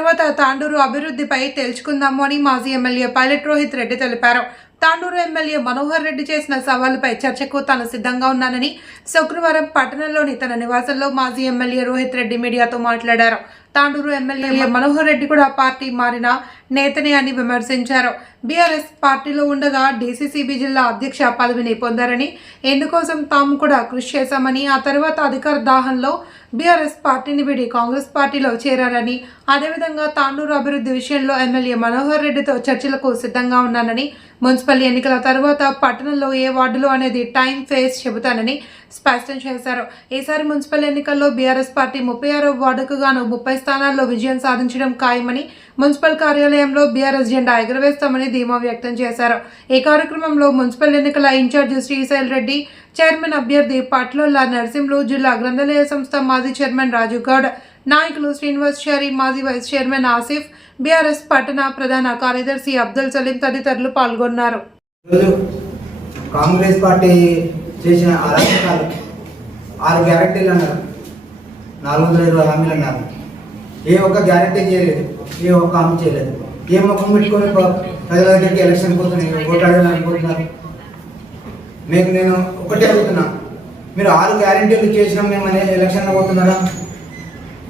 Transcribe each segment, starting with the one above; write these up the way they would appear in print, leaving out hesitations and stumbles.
తర్వాత తాండూరు అభివృద్ధిపై తెలుసుకుందాము అని మాజీ ఎమ్మెల్యే పైలట్ రోహిత్ రెడ్డి తెలిపారు. తాండూరు ఎమ్మెల్యే మనోహర్ రెడ్డి చేసిన సవాలుపై చర్చకు తాను సిద్ధంగా ఉన్నానని శుక్రవారం పట్టణంలోని తన నివాసంలో మాజీ ఎమ్మెల్యే రోహిత్ రెడ్డి మీడియాతో మాట్లాడారు. తాండూరు ఎమ్మెల్యే మనోహర్ రెడ్డి కూడా పార్టీ మారిన నేతనే అని విమర్శించారు. బీఆర్ఎస్ పార్టీలో ఉండగా డీసీసీబీ జిల్లా అధ్యక్ష పదవిని పొందారని, ఇందుకోసం తాము కూడా కృషి చేశామని, ఆ తర్వాత అధికార దాహంలో బీఆర్ఎస్ పార్టీని విడి కాంగ్రెస్ పార్టీలో చేరారని, అదేవిధంగా తాండూరు అభివృద్ధి విషయంలో ఎమ్మెల్యే మనోహర్ రెడ్డితో చర్చలకు సిద్ధంగా ఉన్నానని, మున్సిపల్ ఎన్నికల తర్వాత పట్టణంలో ఏ వార్డులు అనేది టైం ఫేస్ చెబుతానని స్పష్టం చేశారు. ఈసారి మున్సిపల్ ఎన్నికల్లో బీఆర్ఎస్ పార్టీ 36వ వార్డుకు గాను 30 స్థానాల్లో విజయం సాధించడం ఖాయమని, మున్సిపల్ కార్యాలయంలో బీఆర్ఎస్ జెండా ఎగురవేస్తామని ధీమా వ్యక్తం చేశారు. ఈ కార్యక్రమంలో మున్సిపల్ ఎన్నికల ఇన్ఛార్జి శ్రీశైల్ రెడ్డి, చైర్మన్ అభ్యర్థి పట్లోళ్ళ నరసింహులు, జిల్లా గ్రంథాలయ సంస్థ మాజీ చైర్మన్ రాజు గౌడ్, నాయకులు శ్రీనివాస్ చారి, మాజీ వైస్ చైర్మన్ ఆసిఫ్, బీఆర్ఎస్ పట్టణ ప్రధాన కార్యదర్శి అబ్దుల్ సలీం తదితరులు పాల్గొన్నారు. కాంగ్రెస్ పార్టీ చేసిన అరాచకాలు 6 గ్యారెంటీలు అన్నారు, 420 హామీలు అన్నారు. ఏ ఒక్క గ్యారెంటీ చేయలేదు, ఏ ఒక్క హామీ చేయలేదు. ఏ ముఖం పెట్టుకొని ప్రజల దగ్గరికి ఎలక్షన్ పోతున్నాయి, ఓటాడాలనుకుంటున్నారు. మీకు నేను ఒకటే అడుగుతున్నా, మీరు 6 గ్యారెంటీలు చేసినాం మేము అనే ఎలక్షన్లో పోతున్నారా?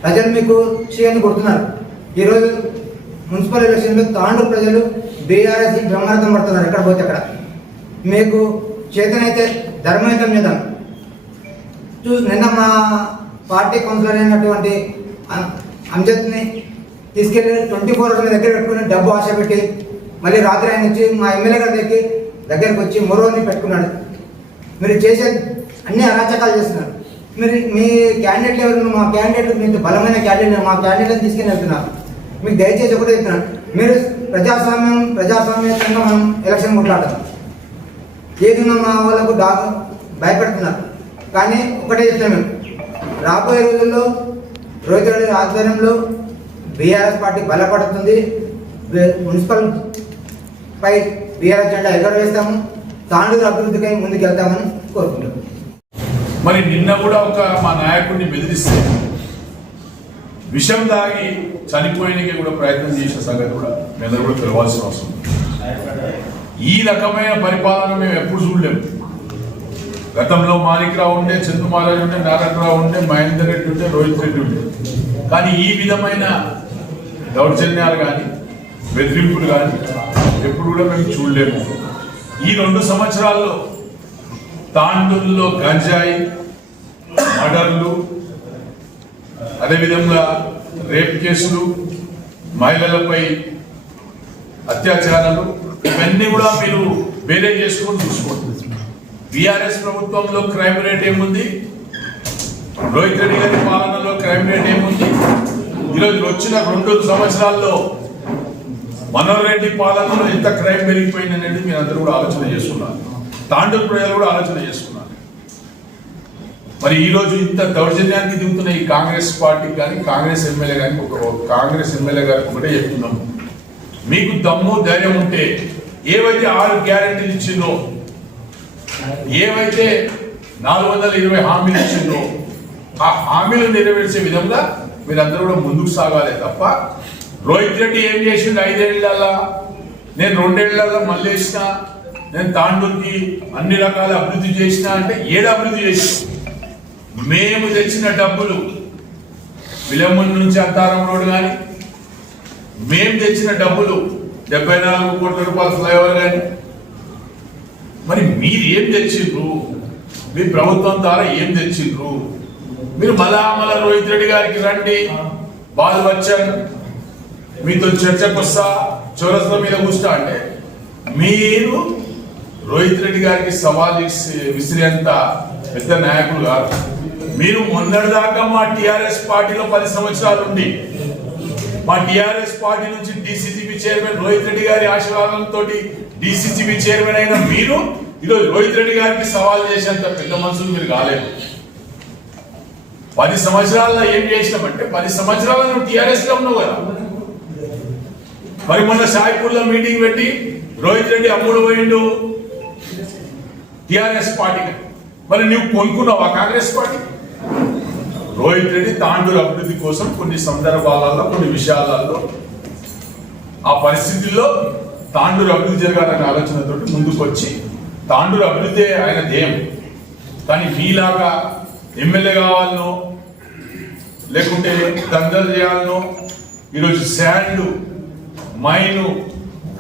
ప్రజలు మీకు చేయని కొడుతున్నారు. ఈరోజు మున్సిపల్ ఎలక్షన్లో తాండూరు ప్రజలు బీఆర్ఎస్ బ్రహ్మార్థం పడుతున్నారు. ఎక్కడ పోతే అక్కడ మీకు చేతనైతే ధర్మయుతం చేద్దాం. నిన్న మా పార్టీ కౌన్సిలర్ అయినటువంటి అంజద్ని తీసుకెళ్ళి 24 రోజుల దగ్గర పెట్టుకుని డబ్బు ఆశ పెట్టి మళ్ళీ రాత్రి ఆయన వచ్చి మా ఎమ్మెల్యే గారి దగ్గరికి వచ్చి మరోని పెట్టుకున్నాడు. మీరు చేసే అన్ని అరాచకాలు చేస్తున్నారు. మీరు మీ క్యాండిడేట్లు ఎవరు? మా క్యాండిడేట్ మీకు బలమైన క్యాండిడేట్, మా క్యాండిడేట్ని తీసుకుని వెళ్తున్నారు. మీకు దయచేసి ఒకటే చెప్తున్నాను, మీరు ప్రజాస్వామ్యంగా మనం ఎలక్షన్ కొట్లాడతాం. ఏది మా వాళ్ళకు భయపెడుతున్నారు. కానీ ఒకటే చెప్తాను, మేము రాబోయే రోజుల్లో రోహిత్ రెడ్డి ఆధ్వర్యంలో బీఆర్ఎస్ పార్టీ బలపడుతుంది. మున్సిపల్ పై బీఆర్ఎస్ జెండా ఎగరవేస్తాము. తాండూరు అభివృద్ధికై ముందుకు వెళ్తామని కోరుకుంటున్నాం. మరి నిన్న కూడా మా నాయకుడిని బెదిరిస్తే విషం దాగి చనిపోయినకి కూడా ప్రయత్నం చేసిన సంగతి కూడా మేము కూడా తెలవాల్సిన అవసరం. ఈ రకమైన పరిపాలన మేము ఎప్పుడు చూడలేము. గతంలో మాణిక్రావు ఉండే, చంద్ర మహారాజ్ ఉండే, నారాయణరావు ఉండే, మహేందర్ రెడ్డి ఉండే, రోహిత్ రెడ్డి ఉండే. కానీ ఈ విధమైన దౌర్జన్యాలు కానీ బెదిరింపులు కానీ ఎప్పుడు కూడా మేము చూడలేము. ఈ 2 సంవత్సరాల్లో తాండూరులో గంజాయి, మర్డర్లు, అదేవిధంగా రేప్ కేసులు, మహిళలపై అత్యాచారాలు, ఇవన్నీ కూడా మీరు వేరే చేసుకొని చూసుకోండి. బీఆర్ఎస్ ప్రభుత్వంలో క్రైమ్ రేట్ ఏముంది, రోహిత్ రెడ్డి గారి పాలనలో క్రైమ్ రేట్ ఏముంది, ఈరోజు వచ్చిన 2 సంవత్సరాల్లో మనోహర్ రెడ్డి పాలనలో ఎంత క్రైమ్ పెరిగిపోయింది అనేది మీరు అందరూ కూడా ఆలోచన చేసుకున్నారు. తాండూరు ప్రజలు కూడా ఆలోచన చేసుకున్నారు. మరి ఈరోజు ఇంత దౌర్జన్యానికి దిగుతున్న ఈ కాంగ్రెస్ పార్టీకి కానీ కాంగ్రెస్ ఎమ్మెల్యే కానీ కాంగ్రెస్ ఎమ్మెల్యే గారికి ఒకటే చెప్తున్నాం, మీకు దమ్ము ధైర్యం ఉంటే ఏవైతే 6 గ్యారెంటీలు ఇచ్చిందో, ఏవైతే 420 హామీలు ఇచ్చిందో ఆ హామీలు నెరవేర్చే విధంగా మీరందరూ కూడా ముందుకు సాగాలి తప్ప రోహిత్ రెడ్డి ఏం చేసిండు 5 ఏళ్లలో, నేను 2 ఏళ్లలో మళ్ళీ వేసిన, నేను తాండూరుకి అన్ని రకాల అభివృద్ధి చేసిన అంటే ఏడు అభివృద్ధి చేసిన. మేము తెచ్చిన డబ్బులు విలంబం నుంచి అంతారం రోడ్డు కానీ, మేము తెచ్చిన డబ్బులు 74 కోట్ల రూపాయల ఫ్లైఓవర్ కానీ, మరి మీరు ఏం తెచ్చిండ్రు? మీ ప్రభుత్వం ద్వారా ఏం తెచ్చిండ్రు? మీరు మళ్ళా రోహిత్ రెడ్డి గారికి రండి, బాల్ వచ్చాను మీతో చర్చకు వస్తా, చౌరస్తా మీద కూర్చుంటా అంటే మీరు రోహిత్ రెడ్డి గారికి సవాల్ విసిరేంత పెద్ద నాయకులు కాదు. మీరు మొన్నటిదాకా మా టిఆర్ఎస్ పార్టీలో 10 సంవత్సరాలు ఉండి, మా టిఆర్ఎస్ పార్టీ నుంచి డీసీసీబీ చైర్మన్ రోహిత్ రెడ్డి గారి ఆశీర్వాదంతో డీసీసీబీ చైర్మన్ అయిన మీరు ఈరోజు రోహిత్ రెడ్డి గారికి సవాల్ చేసేంత పెద్ద మనుషులు మీరు కాలేదు. 10 సంవత్సరాల్లో ఏం చేసినామంటే 10 సంవత్సరాలు నువ్వు టిఆర్ఎస్ లో ఉన్నావు కదా. మరి మొన్న సాయిపూర్లో మీటింగ్ పెట్టి రోహిత్ రెడ్డి అమ్ముడు పోయిండు టిఆర్ఎస్ పార్టీకి. మరి నువ్వు కొనుక్కున్నావా కాంగ్రెస్ పార్టీ? రోహిత్ రెడ్డి తాండూరు అభివృద్ధి కోసం కొన్ని సందర్భాలలో కొన్ని విషయాలలో ఆ పరిస్థితుల్లో తాండూరు అభివృద్ధి జరగాలనే ఆలోచనతో ముందుకు వచ్చి తాండూరు అభివృద్ధి ఆయన ధ్యేయం. కానీ మీలాగా ఎమ్మెల్యే కావాలనో లేకుంటే దందలు చేయాలనో ఈరోజు శాండ్, మైను,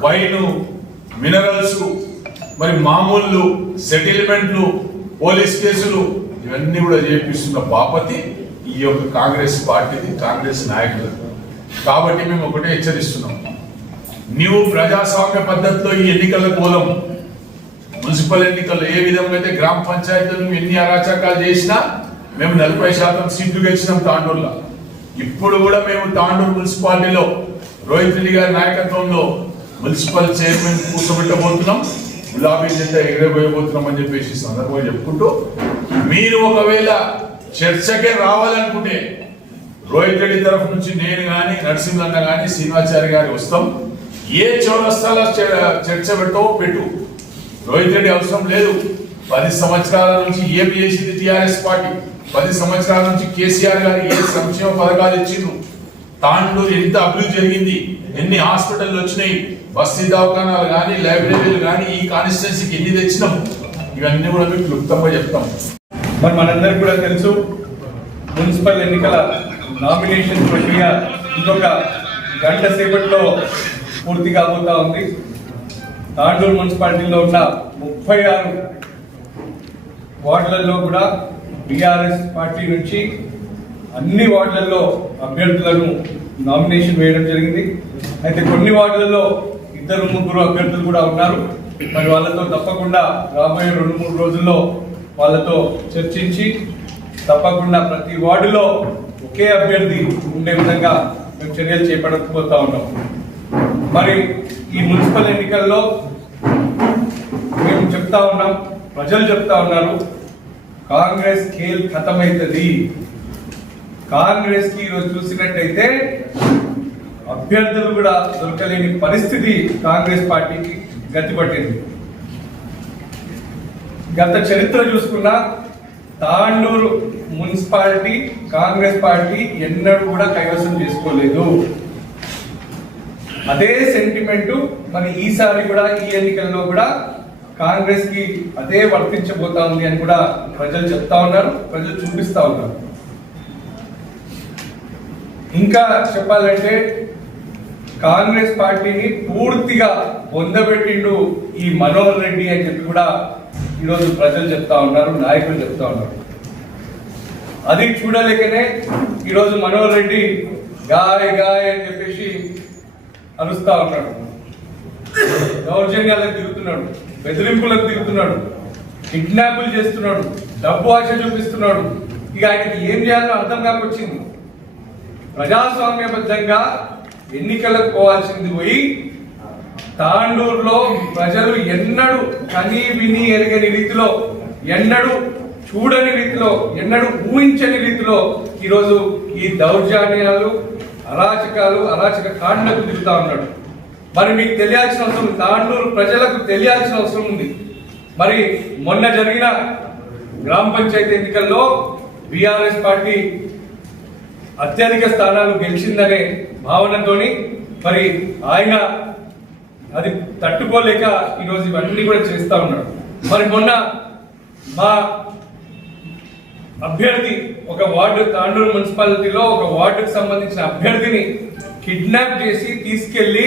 వైను, మినరల్స్, మరి మామూలు సెటిల్మెంట్లు, పోలీస్ కేసులు ఇవన్నీ కూడా చేపిస్తున్న బాపతి ఈ యొక్క కాంగ్రెస్ పార్టీది, కాంగ్రెస్ నాయకులు. కాబట్టి మేము ఒకటే హెచ్చరిస్తున్నాం, నీవు ప్రజాస్వామ్య పద్ధతిలో ఈ ఎన్నికలకు పోదాం. మున్సిపల్ ఎన్నికల్లో ఏ విధంగా అయితే గ్రామ పంచాయతీలు ఎన్ని అరాచకాలు చేసినా మేము 40% సీట్లు గెలిచినాం తాండూరులో. ఇప్పుడు కూడా మేము తాండూరు మున్సిపాలిటీలో రోహిత్ రెడ్డి గారి నాయకత్వంలో మున్సిపల్ చైర్మన్ కూర్చోబెట్టబోతున్నాం, గులాబీ జెండా ఎగరబోయబోతున్నాం అని చెప్పేసి సందర్భంగా చెప్పుకుంటూ, మీరు ఒకవేళ చర్చకే రావాలనుకుంటే రోహిత్ రెడ్డి తరఫు నుంచి నేను కానీ, నరసింహన్న కానీ, శ్రీనివాచారి గారి వస్తాం. ఏ చౌరస్తాలో చర్చ పెట్టు. రోహిత్ రెడ్డి అవసరం లేదు. 10 సంవత్సరాల నుంచి ఏం చేసింది టిఆర్ఎస్ పార్టీ? 10 సంవత్సరాల నుంచి కేసీఆర్ గారు ఏ సంక్షేమ పథకాలు ఇచ్చిండ్రు? తాండూరు ఎంత అభివృద్ధి జరిగింది, ఎన్ని హాస్పిటల్ వచ్చినాయి, బస్తీ దవాఖానాలు కానీ, లైబ్రరీలు కానీ, ఈ కాన్స్టిట్యున్సీకి ఎన్ని తెచ్చినాం, ఇవన్నీ కూడా మీకు క్లుప్తంగా చెప్తాం. మరి మనందరికీ కూడా తెలుసు, మున్సిపల్ ఎన్నికల నామినేషన్ ప్రక్రియ ఇంకొక గంట సేపట్లో పూర్తి కాబోతా ఉంది. తాండూరు మున్సిపాలిటీలో ఉన్న 36 వార్డులలో కూడా టిఆర్ఎస్ పార్టీ నుంచి అన్ని వార్డులలో అభ్యర్థులను నామినేషన్ వేయడం జరిగింది. అయితే కొన్ని వార్డులలో 2-3 అభ్యర్థులు కూడా ఉన్నారు. మరి వాళ్ళతో తప్పకుండా రాబోయే 2-3 రోజుల్లో వాళ్ళతో చర్చించి తప్పకుండా ప్రతి వార్డులో ఒకే అభ్యర్థి ఉండే విధంగా మేము చర్యలు చేపట్టకపోతా ఉన్నాం. మరి ఈ మున్సిపల్ ఎన్నికల్లో మేము చెప్తా ఉన్నాం, ప్రజలు చెప్తా ఉన్నారు, కాంగ్రెస్ ఖేల్ ఖతమైతుంది. కాంగ్రెస్ కి ఈరోజు చూసినట్టయితే అభ్యర్థులు కూడా దొరకలేని పరిస్థితి కాంగ్రెస్ పార్టీకి గతి పట్టింది. గత చరిత్ర చూసుకున్నా తాండూరు మున్సిపాలిటీ కాంగ్రెస్ పార్టీ ఎన్నడూ కూడా కైవసం చేసుకోలేదు. అదే సెంటిమెంట్ మరి ఈసారి కూడా ఈ ఎన్నికల్లో కూడా కాంగ్రెస్ కి అదే వర్తించబోతా ఉంది అని కూడా ప్రజలు చెప్తా ఉన్నారు, ప్రజలు చూపిస్తా ఉన్నారు. ఇంకా చెప్పాలంటే కాంగ్రెస్ పార్టీని పూర్తిగా పొందబెట్టిండు ఈ మనోహర్ రెడ్డి అని చెప్పి కూడా ఈరోజు ప్రజలు చెప్తా ఉన్నారు, నాయకులు చెప్తా ఉన్నారు. అది చూడలేకనే ఈరోజు మనోహర్ రెడ్డి గాయ అని చెప్పేసి అరుస్తా ఉన్నాడు, దౌర్జన్యాలకు తిరుగుతున్నాడు, బెదిరింపులకు తిరుగుతున్నాడు, కిడ్నాపులు చేస్తున్నాడు, డబ్బు ఆశ చూపిస్తున్నాడు. ఇక ఆయనకి ఏం చేయాలో అర్థం కాకొచ్చింది. ప్రజాస్వామ్యబద్ధంగా ఎన్నికలకు పోవాల్సింది పోయి తాండూరులో ప్రజలు ఎన్నడూ కనీ విని ఎరగని రీతిలో, ఎన్నడూ చూడని రీతిలో, ఎన్నడూ ఊహించని రీతిలో ఈరోజు ఈ దౌర్జన్యాలు, అరాచక కాండకు తిరుగుతా ఉన్నాడు. మరి మీకు తెలియాల్సిన అవసరం ఉంది, తాండూరు ప్రజలకు తెలియాల్సిన అవసరం ఉంది. మరి మొన్న జరిగిన గ్రామ పంచాయతీ ఎన్నికల్లో బీఆర్ఎస్ పార్టీ అత్యధిక స్థానాలు గెలిచిందనే భావనతోని మరి ఆయన అది తట్టుకోలేక ఈరోజు ఇవన్నీ కూడా చేస్తా ఉన్నాడు. మరి మొన్న మా అభ్యర్థి ఒక వార్డు, తాండూరు మున్సిపాలిటీలో ఒక వార్డుకు సంబంధించిన అభ్యర్థిని కిడ్నాప్ చేసి తీసుకెళ్లి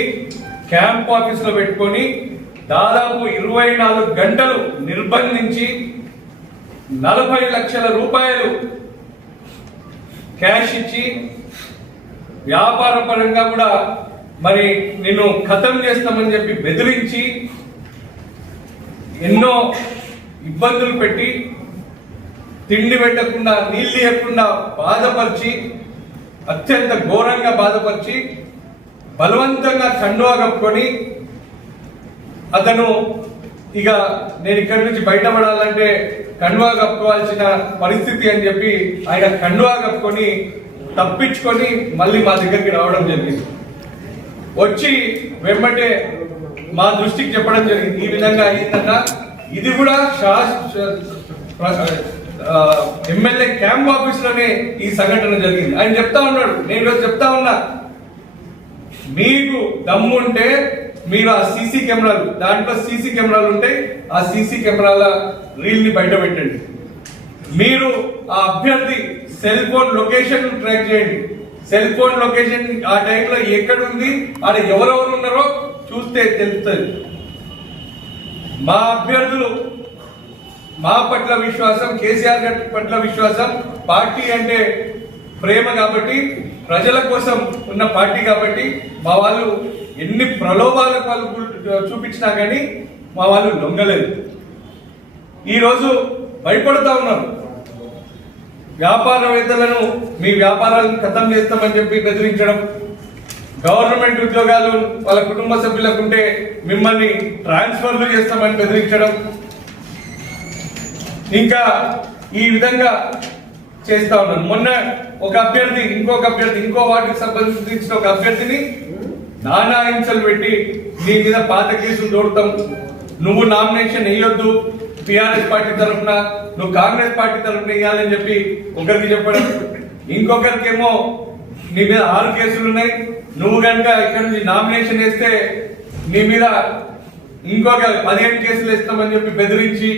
క్యాంప్ ఆఫీస్ లో పెట్టుకొని దాదాపు 24 గంటలు నిర్బంధించి 40 లక్షల రూపాయలు క్యాష్ ఇచ్చి వ్యాపార పరంగా కూడా మరి నిన్ను ఖతం చేస్తామని చెప్పి బెదిరించి ఎన్నో ఇబ్బందులు పెట్టి తిండి పెట్టకుండా, నీళ్ళు ఇవ్వకుండా బాధపరిచి, అత్యంత ఘోరంగా బాధపరిచి బలవంతంగా కండువా కప్పుకొని అతను ఇక నేను ఇక్కడి నుంచి బయటపడాలంటే కండువా కప్పుకోవాల్సిన పరిస్థితి అని చెప్పి ఆయన కండువా కప్పుకొని తప్పించుకొని మళ్ళీ మా దగ్గరికి రావడం జరిగింది. వచ్చి వెంబటే మా దృష్టికి చెప్పడం జరిగింది, ఈ విధంగా అయిందన్న, ఇది కూడా ఎమ్మెల్యే క్యాంప్ ఆఫీస్ లోనే ఈ సంఘటన జరిగింది. ఆయన చెప్తా ఉన్నాడు, నేను ఈరోజు చెప్తా ఉన్నా, మీకు దమ్ముంటే మీరు ఆ సీసీ కెమెరాలు, దాంట్లో సీసీ కెమెరాలు ఉంటాయి, ఆ సీసీ కెమెరాల రీల్ ని బయట పెట్టండి. మీరు ఆ అభ్యర్థి సెల్ ఫోన్ లొకేషన్ ట్రాక్ చేయండి. సెల్ ఫోన్ లొకేషన్ ఆ టైంలో ఎక్కడ ఉంది, ఆడ ఎవరెవరు ఉన్నారో చూస్తే తెలుస్తుంది. మా అభ్యర్థులు మా పట్ల విశ్వాసం, కేసీఆర్ గారి పట్ల విశ్వాసం, పార్టీ అంటే ప్రేమ కాబట్టి, ప్రజల కోసం ఉన్న పార్టీ కాబట్టి మా వాళ్ళు ఎన్ని ప్రలోభాలకు వాళ్ళు చూపించినా కానీ మా వాళ్ళు లొంగలేదు. ఈరోజు భయపడుతూ ఉన్నారు. వ్యాపారవేత్తలను మీ వ్యాపారాలను ఖతం చేస్తామని చెప్పి బెదిరించడం, గవర్నమెంట్ ఉద్యోగాలు వాళ్ళ కుటుంబ సభ్యులకు ఉంటే మిమ్మల్ని ట్రాన్స్ఫర్లు చేస్తామని బెదిరించడం, ఇంకా ఈ విధంగా చేస్తా ఉన్నారు. మొన్న ఒక అభ్యర్థి ఇంకో వార్డుకి సంబంధించిన ఒక అభ్యర్థిని నానా హింసలు పెట్టి నీ మీద పాత కేసులు దోడతాం, నువ్వు నామినేషన్ వేయొద్దు టిఆర్ఎస్ పార్టీ తరఫున, నువ్వు కాంగ్రెస్ పార్టీ తరఫున వేయాలని చెప్పి ఒకరికి చెప్పడం, ఇంకొకరికేమో నీ మీద 6 కేసులు ఉన్నాయి, నువ్వు కనుక ఇక్కడ నుంచి నామినేషన్ వేస్తే నీ మీద ఇంకొక 15 కేసులు వేస్తామని చెప్పి బెదిరించి,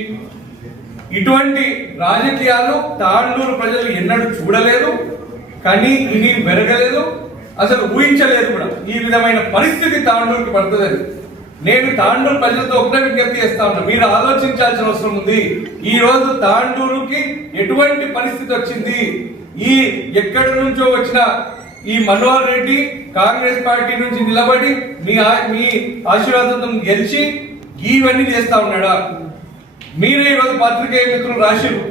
ఇటువంటి రాజకీయాలు తాండూరు ప్రజలు ఎన్నడూ చూడలేదు, కానీ ఇది పెరగలేదు, అసలు ఊహించలేదు కూడా. ఈ విధమైన పరిస్థితి తాండూరుకి పడుతుందని నేను తాండూరు ప్రజలతో ఒకటే విజ్ఞప్తి చేస్తా ఉన్నా, మీరు ఆలోచించాల్సిన అవసరం ఉంది. ఈ రోజు తాండూరుకి ఎటువంటి పరిస్థితి వచ్చింది, ఈ ఎక్కడి నుంచో వచ్చిన ఈ మనోహర్ రెడ్డి కాంగ్రెస్ పార్టీ నుంచి నిలబడి మీ ఆశీర్వాదంతో గెలిచి ఇవన్నీ చేస్తా ఉన్నాడా? మీరే ఈరోజు పత్రికేయ మిత్రులు రాసిరు,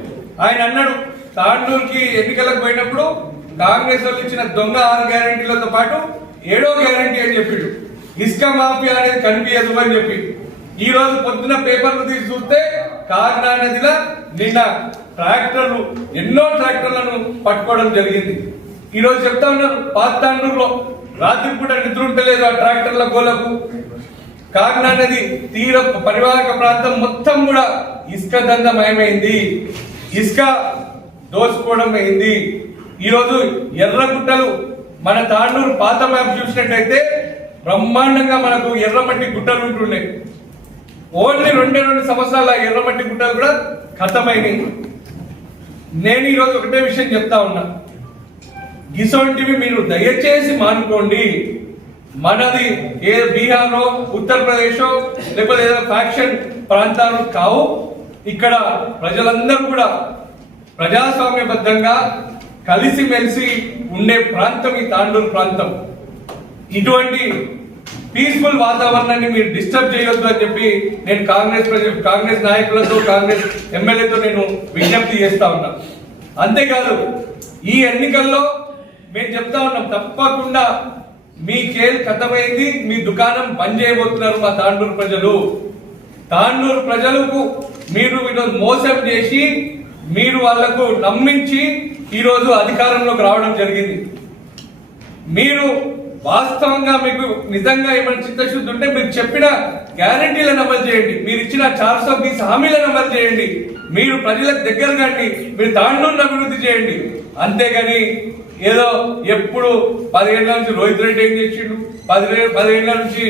ఆయన అన్నాడు తాండూరుకి ఎన్నికలకు పోయినప్పుడు కాంగ్రెస్ వాళ్ళు ఇచ్చిన దొంగ 6 గ్యారంటీలతో పాటు 7వ గ్యారంటీ అని చెప్పిండు, ఇసుక మాఫియా అనేది కనిపించదు అని చెప్పి. ఈ రోజు పొద్దున పేపర్లు తీసి చూస్తే కాకినాడ నదిలో నిన్న ట్రాక్టర్లు, ఎన్నో ట్రాక్టర్లను పట్టుకోవడం జరిగింది. ఈ రోజు చెప్తా ఉన్నారు పాత తాండూరులో రాత్రి పూట నిద్ర ఉంటలేదు ఆ ట్రాక్టర్ల గోలకు. కాకినాడ నది తీర పరివాహక ప్రాంతం మొత్తం కూడా ఇసుక దందమయమైంది, ఇసుక దోచుకోవడం అయింది. ఈరోజు ఎర్రగుట్టలు, మన తాండూరు పాత మ్యాప్ చూసినట్టయితే బ్రహ్మాండంగా మనకు ఎర్రమట్టి గుట్టలు ఉంటున్నాయి. ఓన్లీ 2 సంవత్సరాల ఎర్రమట్టి గుట్టలు కూడా ఖతమైనవి. నేను ఈరోజు ఒకటే విషయం చెప్తా ఉన్నా, ఇసొంటివి మీరు దయచేసి మానుకోండి. మనది ఏ బీహారో ఉత్తరప్రదేశో లేకపోతే ఏదో ఫ్యాక్షన్ ప్రాంతాలు కావు. ఇక్కడ ప్రజలందరూ కూడా ప్రజాస్వామ్యబద్ధంగా కలిసిమెలిసి ఉండే ప్రాంతం ఈ తాండూరు ప్రాంతం. ఇటువంటి పీస్ఫుల్ వాతావరణాన్ని మీరు డిస్టర్బ్ చేయొద్దు అని చెప్పి నేను కాంగ్రెస్ నాయకులతో, కాంగ్రెస్ ఎమ్మెల్యేతో నేను విజ్ఞప్తి చేస్తా ఉన్నా. అంతేకాదు ఈ ఎన్నికల్లో మేము చెప్తా ఉన్నాం, తప్పకుండా మీ కేల్ ఖతమైంది, మీ దుకాణం బంద్ చేయబోతున్నారు మా తాండూరు ప్రజలు. తాండూరు ప్రజలకు మీరు ఈరోజు మోసం చేసి, మీరు వాళ్లకు నమ్మించి ఈరోజు అధికారంలోకి రావడం జరిగింది. మీరు వాస్తవంగా మీకు నిజంగా ఏమైనా చిత్తశుద్ధి ఉంటే మీరు చెప్పిన గ్యారంటీలను అమలు చేయండి, మీరు ఇచ్చిన 420 హామీలను అమలు చేయండి, మీరు ప్రజలకు దగ్గర కండి, మీరు తాండూరును అభివృద్ధి చేయండి. అంతేగాని ఏదో ఎప్పుడు 10 ఏళ్ల నుంచి రోహిత్ రెడ్డి ఏం చేసిండు, 10 ఏళ్ల నుంచి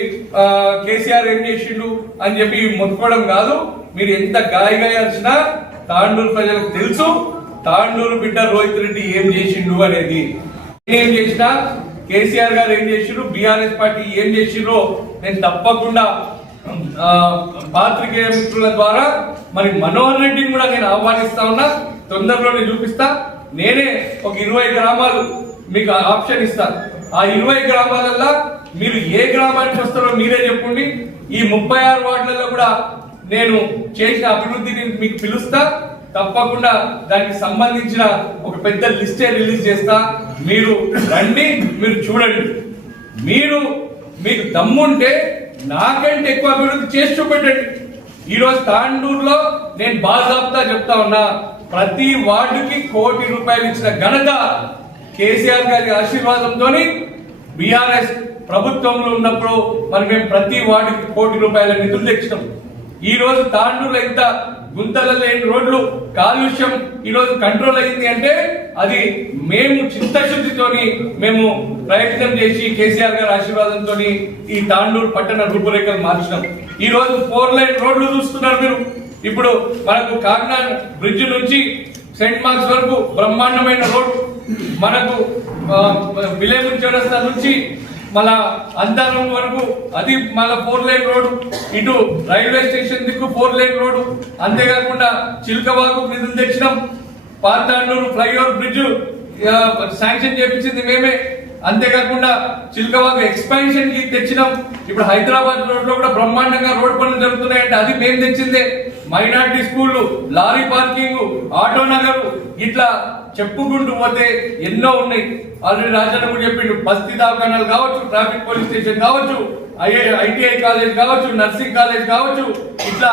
కేసీఆర్ ఏం చేసిండు అని చెప్పి మొత్తుకోవడం కాదు. మీరు ఎంత గాయగాయాల్సినా తాండూరు ప్రజలకు తెలుసు తాండూరు బిడ్డ రోహిత్ రెడ్డి ఏం చేసిండు అనేది. ఏం చేసినా కేసీఆర్ గారు ఏం చేసిండ్రు, బీఆర్ఎస్ పార్టీ ఏం చేసిండ్రో నేను తప్పకుండా పాత్రికేయ మిత్రుల ద్వారా మరి మనోహర్ రెడ్డిని కూడా నేను ఆహ్వానిస్తా ఉన్నా. తొందరలోనే చూపిస్తా. నేనే ఒక 20 గ్రామాలు మీకు ఆప్షన్ ఇస్తాను. ఆ 20 గ్రామాలలో మీరు ఏ గ్రామానికి వస్తారో మీరే చెప్పండి. ఈ 36 వార్డులలో కూడా నేను చేసిన అభివృద్ధిని మీకు పిలుస్తా. తప్పకుండా దానికి సంబంధించిన ఒక పెద్ద లిస్టే రిలీజ్ చేస్తా. మీరు రండి, మీరు చూడండి. మీకు దమ్ముంటే నాకంటే ఎక్కువ అభివృద్ధి చేసి చూపెట్టండి. ఈరోజు తాండూరులో నేను బాజాబ్తా చెప్తా ఉన్నా, ప్రతి వార్డుకి ₹1 కోటి ఇచ్చిన ఘనత కేసీఆర్ గారి ఆశీర్వాదంతో బీఆర్ఎస్ ప్రభుత్వంలో ఉన్నప్పుడు మరి మేము ప్రతి వార్డుకి ₹1 కోటి నిధులు తెచ్చినాం. ఈ రోజు తాండూరులో ఎంత గుంతలు లేని రోడ్లు, కాలుష్యం ఈరోజు కంట్రోల్ అయింది అంటే అది మేము చిత్తశుద్ధితోని మేము ప్రయత్నం చేసి కేసీఆర్ గారి ఆశీర్వాదంతో ఈ తాండూరు పట్టణ రూపురేఖలు మార్చినాం. ఈ రోజు 4 లైన్ రోడ్లు చూస్తున్నారు మీరు. ఇప్పుడు మనకు కాకినాడ బ్రిడ్జ్ నుంచి సెయింట్ మార్క్స్ వరకు బ్రహ్మాండమైన రోడ్, మనకు విలేముల్ చౌరస్తా నుంచి మళ్ళా అంతరం వరకు అది మళ్ళా 4 లైన్ రోడ్, ఇటు రైల్వే స్టేషన్ దిక్కు 4 లైన్ రోడ్. అంతేకాకుండా చిల్కవాగు నిధులు తెచ్చినాం, పాతాండూరు ఫ్లైఓవర్ బ్రిడ్జ్ శాంక్షన్ చేపించింది మేమే. అంతేకాకుండా చిల్కవాగు ఎక్స్పాన్షన్ కి తెచ్చినాం. ఇప్పుడు హైదరాబాద్ రోడ్ లో కూడా బ్రహ్మాండంగా రోడ్ పనులు జరుగుతున్నాయంటే అది మేము తెచ్చిందే. మైనార్టీ స్కూళ్లు, లారీ పార్కింగ్, ఆటో నగర్, ఇట్లా చెప్పుకుంటూ పోతే ఎన్నో ఉన్నాయి. ఆల్రెడీ రాజన్న కూడా చెప్పిండు, బస్తీ దవాఖానాలు కావచ్చు, ట్రాఫిక్ పోలీస్ స్టేషన్ కావచ్చు, ఐటీఐ కాలేజ్ కావచ్చు, నర్సింగ్ కాలేజ్ కావచ్చు, ఇట్లా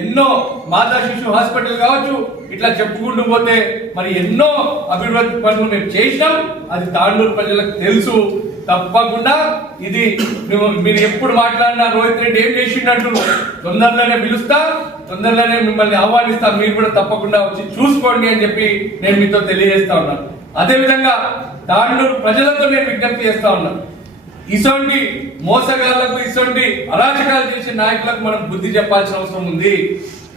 ఎన్నో మాతా శిశు హాస్పిటల్ కావచ్చు, ఇట్లా చెప్పుకుంటూ పోతే మరి ఎన్నో అభివృద్ధి పనులు మేము చేసినాం. అది తాండూరు ప్రజలకు తెలుసు. తప్పకుండా ఇది మీరు ఎప్పుడు మాట్లాడినా రోహిత్ రెడ్డి ఏం చేసిండు తొందరలోనే పిలుస్తా, తొందరలోనే మిమ్మల్ని ఆహ్వానిస్తా, మీరు కూడా తప్పకుండా వచ్చి చూసుకోండి అని చెప్పి నేను మీతో తెలియజేస్తా ఉన్నాను. అదేవిధంగా తాండూరు ప్రజలతో నేను విజ్ఞప్తి చేస్తా ఉన్నాను, ఇసొంటి మోసగాళ్లకు, ఇసొంటి అరాచకాలు చేసే నాయకులకు మనం బుద్ధి చెప్పాల్సిన అవసరం ఉంది.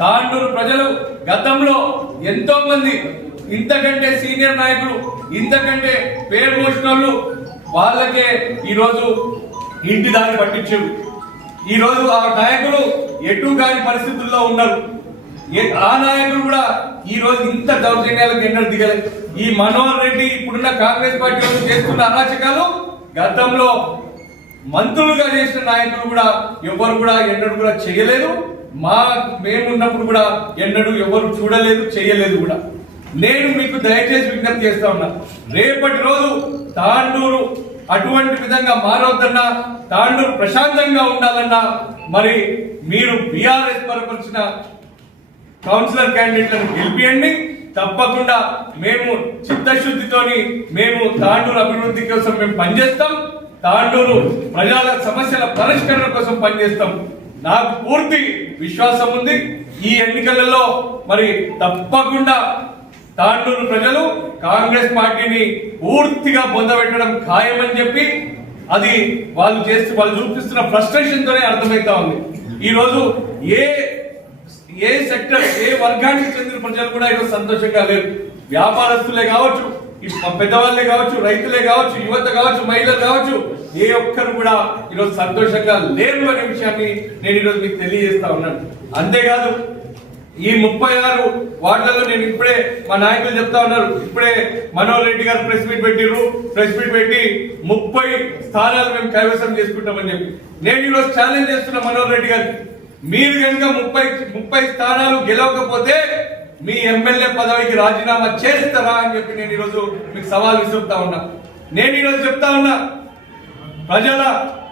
తాండూరు ప్రజలు గతంలో ఎంతో మంది ఇంతకంటే సీనియర్ నాయకులు, ఇంతకంటే పేరు మోసిన వాళ్ళు, వాళ్ళకే ఈరోజు ఇంటి దారి పట్టించారు. ఈరోజు ఆ నాయకులు ఎటు కాని పరిస్థితుల్లో ఉన్నారు. ఆ నాయకులు కూడా ఈ రోజు ఇంత దౌర్జన్యాలకు ఎన్నడూ దిగలేదు. ఈ మనోహర్ రెడ్డి ఇప్పుడున్న కాంగ్రెస్ పార్టీ చేస్తున్న అరాచకాలు గతంలో మంత్రులుగా చేసిన నాయకులు కూడా ఎవరు కూడా ఎన్నడూ కూడా చేయలేదు. మేమున్నప్పుడు కూడా ఎన్నడూ ఎవరు చూడలేదు, చేయలేదు కూడా. నేను మీకు దయచేసి విజ్ఞప్తి చేస్తా ఉన్నా, రేపటి రోజు తాండూరు అటువంటి విధంగా మారవద్దన్నా, తాండూరు ప్రశాంతంగా ఉండాలన్నా మరి మీరు బీఆర్ఎస్ పరపరిచిన కౌన్సిలర్ క్యాండిడేట్లను గెలిపియండి. తప్పకుండా మేము చిత్తశుద్ధితోని మేము తాండూరు అభివృద్ధి కోసం మేము పనిచేస్తాం, తాండూరు ప్రజల సమస్యల పరిష్కరణ కోసం పనిచేస్తాం. నాకు పూర్తి విశ్వాసం ఉంది. ఈ ఎన్నికలలో మరి తప్పకుండా తాండూరు ప్రజలు కాంగ్రెస్ పార్టీని పూర్తిగా పొందబెట్టడం ఖాయమని చెప్పి అది వాళ్ళు చూపిస్తున్న ఫ్రస్ట్రేషన్ తోనే అర్థమైతా ఉంది. ఈ రోజు ఏ సెక్టర్, ఏ వర్గానికి చెందిన ప్రజలు కూడా ఈరోజు సంతోషంగా లేరు. వ్యాపారస్తులే కావచ్చు, పెద్దవాళ్ళే కావచ్చు, రైతులే కావచ్చు, యువత కావచ్చు, మహిళలు కావచ్చు, ఏ ఒక్కరు కూడా ఈరోజు సంతోషంగా లేరు అనే విషయాన్ని నేను ఈరోజు మీకు తెలియజేస్తా ఉన్నాను. అంతేకాదు ఈ 36 వార్డులలో నేను ఇప్పుడే మా నాయకులు చెప్తా ఉన్నారు, ఇప్పుడే మనోహర్ రెడ్డి గారు ప్రెస్ మీట్ పెట్టి 30 స్థానాలు మేము కైవసం చేసుకుంటామని చెప్పి నేను ఈరోజు ఛాలెంజ్ చేస్తున్నా మనోహర్ రెడ్డి గారికి, మీరు కనుక 30 స్థానాలు గెలవకపోతే మీ ఎమ్మెల్యే పదవికి రాజీనామా చేస్తారా అని చెప్పి నేను ఈరోజు మీకు సవాల్ విసురుతా ఉన్నా. నేను ఈరోజు చెప్తా ఉన్నా, ప్రజల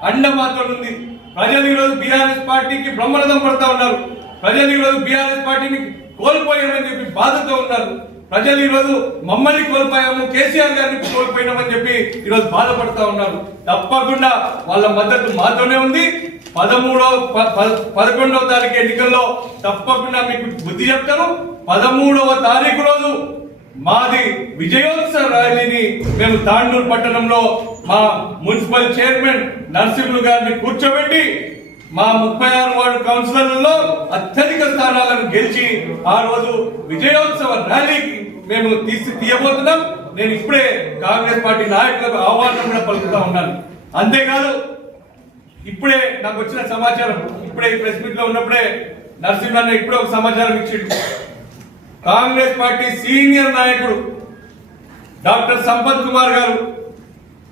అండ మాత్రం ఉంది. ప్రజలు ఈరోజు బీఆర్ఎస్ పార్టీకి బ్రహ్మరథం పడతా ఉన్నారు. ప్రజలు ఈరోజు బీఆర్ఎస్ పార్టీని కోల్పోయామని చెప్పి బాధతో ఉన్నారు. ప్రజలు ఈరోజు మమ్మల్ని కోల్పోయాము, కేసీఆర్ గారిని కోల్పోయినామని చెప్పి ఈరోజు బాధపడతా ఉన్నారు. తప్పకుండా వాళ్ళ మద్దతు మాతోనే ఉంది. 11వ తారీఖు ఎన్నికల్లో తప్పకుండా మీకు బుద్ధి చెప్తాను. 13వ తారీఖు రోజు మాది విజయోత్సవ ర్యాలీని మేము తాండూరు పట్టణంలో మా మున్సిపల్ చైర్మన్ నరసింహులు గారిని కూర్చోబెట్టి మా 36 వార్డు కౌన్సిలర్లలో అత్యధిక స్థానాలను గెలిచి ఆ రోజు విజయోత్సవ ర్యాలీకి మేము తీయబోతున్నాం. నేను ఇప్పుడే కాంగ్రెస్ పార్టీ నాయకులకు ఆహ్వానం కూడా పలుకుతా ఉన్నాను. అంతేకాదు ఇప్పుడే నాకు వచ్చిన సమాచారం, ఇప్పుడే ఈ ప్రెస్ మీట్ లో ఉన్నప్పుడే నరసింహన్న ఇప్పుడే ఒక సమాచారం ఇచ్చిండు. కాంగ్రెస్ పార్టీ సీనియర్ నాయకుడు డాక్టర్ సంపత్ కుమార్ గారు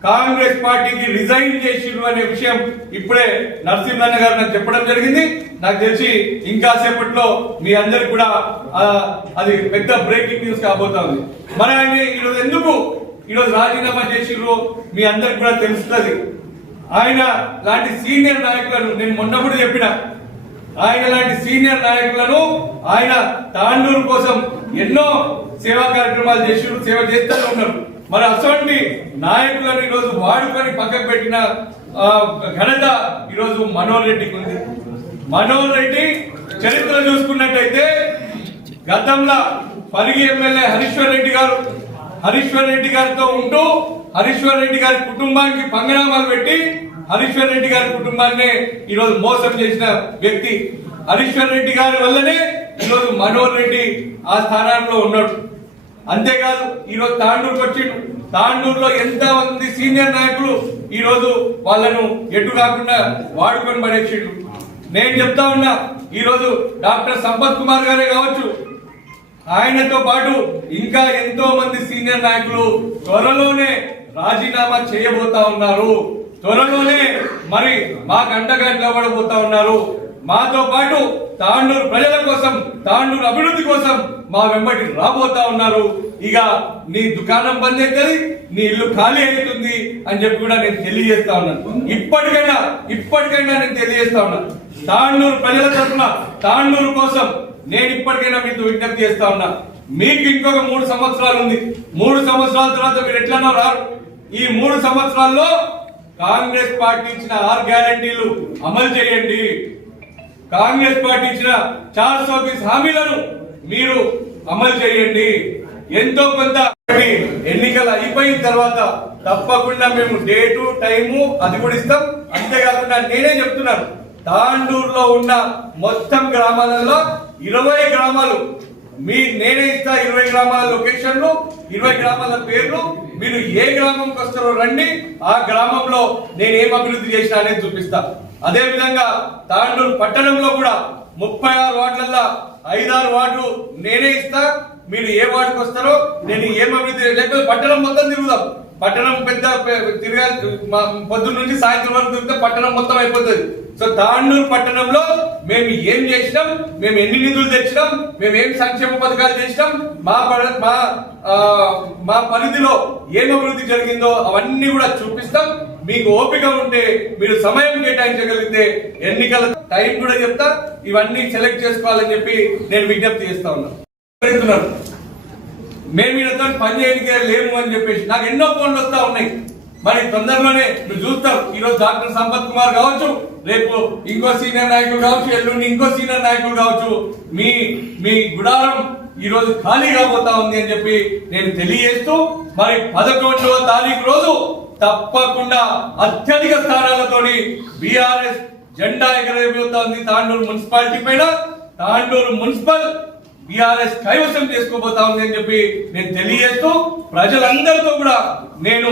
కాంగ్రెస్ పార్టీకి రిజైన్ చేసిండ్రు అనే విషయం ఇప్పుడే నరసింహన్న గారు నాకు చెప్పడం జరిగింది. నాకు తెలిసి ఇంకా సేపట్లో మీ అందరికి కూడా అది పెద్ద బ్రేకింగ్ న్యూస్ కాబోతా ఉంది. మరి ఆయన ఈరోజు ఎందుకు ఈరోజు రాజీనామా చేసిండ్రు మీ అందరికి కూడా తెలుస్తుంది. ఆయన లాంటి సీనియర్ నాయకులను నేను మొన్న కూడా చెప్పిన, ఆయన లాంటి సీనియర్ నాయకులను ఆయన తాండూరు కోసం ఎన్నో సేవా కార్యక్రమాలు చేసిండ్రు, సేవ చేస్తూనే ఉన్నారు. మరి అటువంటి నాయకులను ఈరోజు వాడుకొని పక్కకు పెట్టిన ఘనత ఈరోజు మనోహర్ రెడ్డికి ఉంది. మనోహర్ రెడ్డి చరిత్ర చూసుకున్నట్టయితే గతంలో పరిగి ఎమ్మెల్యే హరీశ్వర్ రెడ్డి గారితో ఉంటూ హరీశ్వర్ రెడ్డి గారి కుటుంబానికి పంగనామాలు పెట్టి హరీశ్వర్ రెడ్డి గారి కుటుంబాన్ని ఈరోజు మోసం చేసిన వ్యక్తి. హరీశ్వర్ రెడ్డి గారి వల్లనే ఈరోజు మనోహర్ రెడ్డి ఆ స్థానంలో ఉన్నాడు. అంతేకాదు ఈరోజు తాండూరుకు వచ్చిండు. తాండూరులో ఎంత మంది సీనియర్ నాయకులు ఈరోజు వాళ్ళను ఎటు కాకుండా వాడుకొని పడేసిండు. నేను చెప్తా ఉన్నా, ఈరోజు డాక్టర్ సంపత్ కుమార్ గారే కావచ్చు, ఆయనతో పాటు ఇంకా ఎంతో మంది సీనియర్ నాయకులు త్వరలోనే రాజీనామా చేయబోతా ఉన్నారు. త్వరలోనే మరి మాకు అండగా నిలబడబోతా ఉన్నారు. మాతో పాటు తాండూరు ప్రజల కోసం, తాండూరు అభివృద్ధి కోసం మా వెంబడి రాబోతా ఉన్నారు. ఇక నీ దుకాణం బంద్ అవుతుంది, నీ ఇల్లు ఖాళీ అవుతుంది అని చెప్పి కూడా నేను తెలియజేస్తా ఉన్నాను. ఇప్పటికైనా నేను తెలియజేస్తా ఉన్నాను, తాండూరు ప్రజల తరఫున, తాండూరు కోసం నేను ఇప్పటికైనా మీతో విజ్ఞప్తి చేస్తా ఉన్నా. మీకు ఇంకొక 3 సంవత్సరాలు ఉంది. 3 సంవత్సరాల తర్వాత మీరు ఎట్లనో రారు. ఈ 3 సంవత్సరాల్లో కాంగ్రెస్ పార్టీ ఇచ్చిన 6 గ్యారంటీలు అమలు చేయండి. కాంగ్రెస్ పార్టీ ఇచ్చిన 420 హామీలను మీరు అమలు చేయండి. ఎంతో కొంత ఎన్నికలు అయిపోయిన తర్వాత తప్పకుండా మేము డేటు టైము అది కూడా ఇస్తాం. అంతేకాకుండా నేనే చెప్తున్నాను, తాండూరులో ఉన్న మొత్తం గ్రామాలలో 20 గ్రామాలు నేనే ఇస్తా. 20 గ్రామాల లొకేషన్లు, 20 గ్రామాల పేర్లు. మీరు ఏ గ్రామంకి వస్తారో రండి, ఆ గ్రామంలో నేను ఏం అభివృద్ధి చేసినా అనేది చూపిస్తా. అదే విధంగా తాండూరు పట్టణంలో కూడా 36 వార్డులలో 5-6 వార్డులు నేనే ఇస్తా. మీరు ఏ వార్డుకి వస్తారో నేను ఏం అభివృద్ధి, లేకపోతే పట్టణం మొత్తం తిరుగుదాం. పట్టణం పెద్ద తిరగాలి, పొద్దున్న నుంచి సాయంత్రం వరకు తిరిగితే పట్టణం మొత్తం అయిపోతుంది. సో తాండూరు పట్టణంలో మేము ఏం చేసినాం, మేము ఎన్ని నిధులు తెచ్చినాం, మేము ఏం సంక్షేమ పథకాలు చేసినాం, మా పరిధిలో ఏం అభివృద్ధి జరిగిందో అవన్నీ కూడా చూపిస్తాం. మీకు ఓపిక ఉంటే మీరు సమయం కేటాయించగలిగితే ఎన్నికల టైం కూడా చెప్తా, ఇవన్నీ సెలెక్ట్ చేసుకోవాలని చెప్పి నేను విజ్ఞప్తి చేస్తా ఉన్నాను. మేము వీళ్ళతో పని చేయడానికి లేము అని చెప్పేసి నాకు ఎన్నో ఫోన్లు వస్తా ఉన్నాయి. మరి తొందరలోనే మీరు చూస్తారు, ఈరోజు డాక్టర్ సంపత్ కుమార్ కావచ్చు, రేపు ఇంకో సీనియర్ నాయకులు కావచ్చు, ఎల్లుండి ఇంకో సీనియర్ నాయకులు కావచ్చు, మీ గుడారం ఈ రోజు ఖాళీగా పోతా ఉంది అని చెప్పి నేను తెలియజేస్తూ, మరి 11వ తారీఖు రోజు తప్పకుండా అత్యధిక స్థానాలతోని బీఆర్ఎస్ జెండా ఎగరబోతా ఉంది. తాండూరు మున్సిపాలిటీ పైన, తాండూరు మున్సిపల్ బీఆర్ఎస్ కైవసం చేసుకోబోతా ఉంది అని చెప్పి నేను తెలియజేస్తూ, ప్రజలందరితో కూడా నేను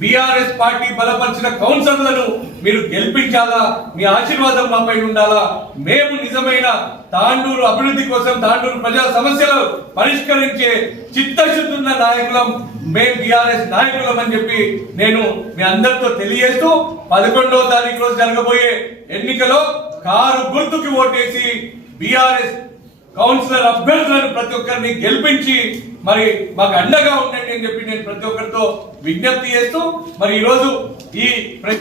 బీఆర్ఎస్ పార్టీ బలపరిచిన కౌన్సిలర్లను మీరు గెలిపించాలా, మీ ఆశీర్వాదం మా పైన ఉండాలా. మేము నిజమైన తాండూరు అభివృద్ధి కోసం, తాండూరు ప్రజల సమస్యలు పరిష్కరించే చిత్తశుద్ధి ఉన్న నాయకులం, మేము బీఆర్ఎస్ నాయకులం అని చెప్పి నేను మీ అందరితో తెలియజేస్తూ, 11వ తారీఖు రోజు జరగబోయే ఎన్నికలో కారు గుర్తుకి ఓటేసి బీఆర్ఎస్ కౌన్సిలర్ అభ్యర్థులను ప్రతి ఒక్కరిని గెలిపించి మరి మాకు అండగా ఉండండి అని చెప్పి నేను ప్రతి ఒక్కరితో విజ్ఞప్తి చేస్తూ, మరి ఈరోజు ఈ